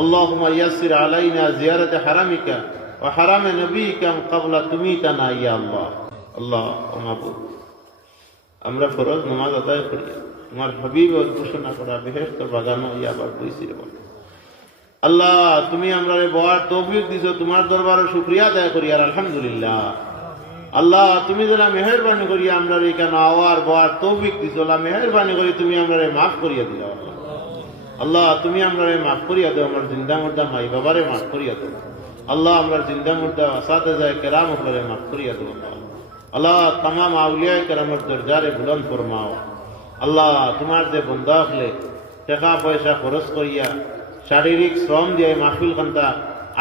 আল্লাহুম্মা ইয়াসসির আলাইনা জিয়ারাতে হারামিকা ওয়া হারামে নবিকা ক্বাবলা তুমিতানা ইয়া আল্লাহ। আল্লাহ মাবুদ, আমরা ফরজ নামাজ আদায় করি, তোমার হাবিব ঘোষণা করা বেহেশতের বাগানো ইয়াবার বইছিরে বল। আল্লাহ তুমি আমরা বড় তৌফিক দিছো, তোমার দরবারে শুকরিয়া আদায় করি আর আলহামদুলিল্লাহ। আল্লাহ তুমি যারা মেহেরবানি করিয়া আমরা এখানে আওয়ার বড় তৌফিক দিছো, আল্লাহ মেহেরবানি করি তুমি আমরা মাফ করিয়া দিও। আল্লাহ তুমি আমরা মাফ করিয়া দাও, আমার জিন্দা মুর্দা মাই বাবারে মাফ করিয়া দাও। আল্লাহ আমরা জিন্দা মুর্দা আসাতিজা কেরাম করে মাফ করিয়া দাও। আল্লাহ तमाम আউলিয়া কেরামের দরজারে বুলন্দ ফরমাও। আল্লাহ তোমার যে বান্দা হলে টাকা পয়সা খরচ করিয়া শারীরিক শ্রম দিয়ে মাহফিল খানটা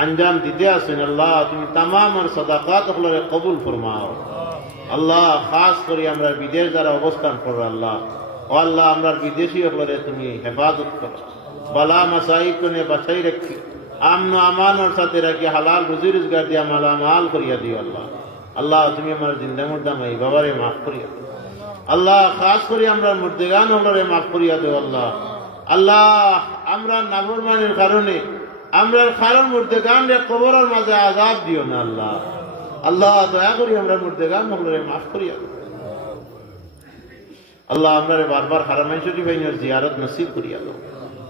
আঞ্জাম দিতে আসেন, আল্লাহ তুমি तमाम আর সাদাকাত হলে কবুল ফরমাও। আল্লাহ খাস করে আমরা বিদেশ যারা অবস্থান করো আল্লাহ, ও আল্লাহ আমরা বিদেশি হলে তুমি হেফাজত করো, বালা মাসাইব করে বাঁচাই রাখি, আমন আমানোর সাথে রাখি, হালাল রুজি রোজগার দিয়া মালামাল করিয়া দিও। আল্লাহ আল্লাহ তুমি আমার জিন্দা মুর্দা মাই বাবারে মাফ করিয়া দিও। আল্লাহ খাস করে আমরা মুর্দেগান হলরে মাফ করিয়া দেও। আল্লাহ আল্লাহ আমরা নাফরমানির কারণে আমরা কারণ মুর্দেগান রে কবরের মাঝে আযাব দিও না। আল্লাহ আল্লাহ দয়া করি আমরা মুর্দেগান হলরে মাফ করিয়া দেও। আল্লাহ আমরা বারবার হারামাইন শরীফ আইনের জিয়ারত নসিব করিয়া দাও।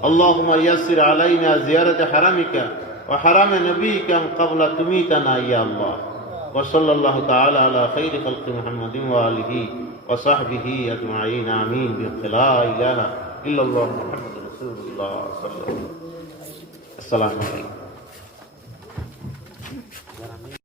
আল্লাহুম্মা ইয়াসসির আলাইনা জিয়ারাতে হারামিকা ওয়া হারামে নবিকা ক্বাবলা তুমিতানা ইয়া আল্লাহ। ওয়া সাল্লাল্লাহু তাআলা আলা খাইরি খালকি মুহাম্মাদিন ওয়া আলিহি ওয়া সাহবিহি আজমাইন। আমিন বিলা ইলাহা ইল্লাল্লাহ মুহাম্মাদুর রাসূলুল্লাহ সাল্লাল্লাহু আলাইহি ওয়া সাল্লাম। আসসালামু আলাইকুম।